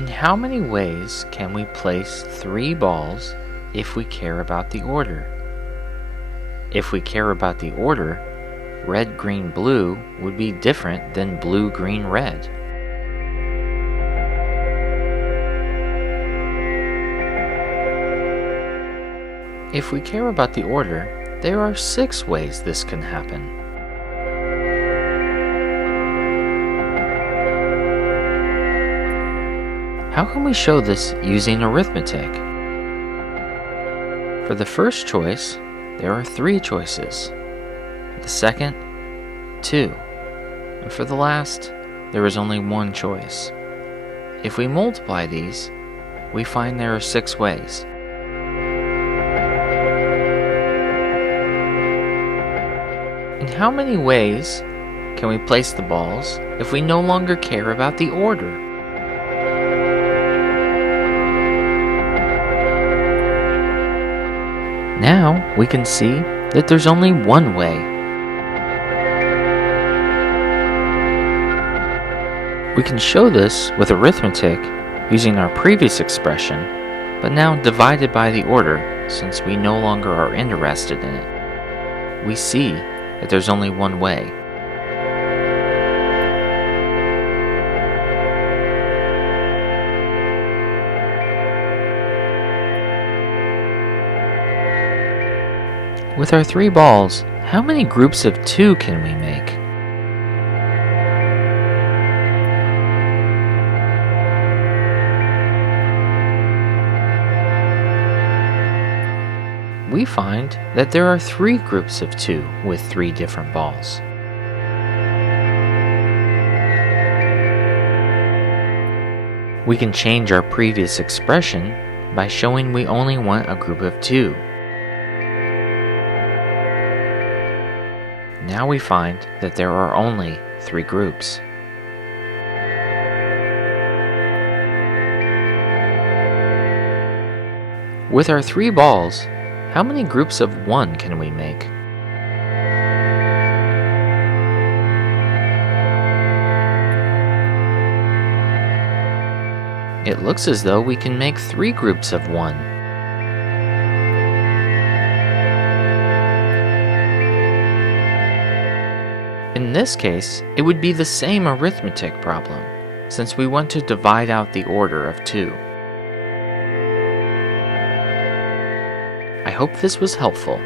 In how many ways can we place 3 balls if we care about the order? If we care about the order, red, green, blue would be different than blue, green, red. If we care about the order, there are 6 ways this can happen. How can we show this using arithmetic? For the first choice, there are 3 choices. For the second, 2. And for the last, there is only 1 choice. If we multiply these, we find there are 6 ways. In how many ways can we place the balls if we no longer care about the order? Now we can see that there's only 1 way. We can show this with arithmetic using our previous expression, but now divided by the order since we no longer are interested in it. We see that there's only 1 way. With our 3 balls, how many groups of 2 can we make? We find that there are 3 groups of 2 with 3 different balls. We can change our previous expression by showing we only want a group of 2. Now we find that there are only 3 groups. With our 3 balls, how many groups of 1 can we make? It looks as though we can make 3 groups of 1. In this case, it would be the same arithmetic problem, since we want to divide out the order of 2. I hope this was helpful.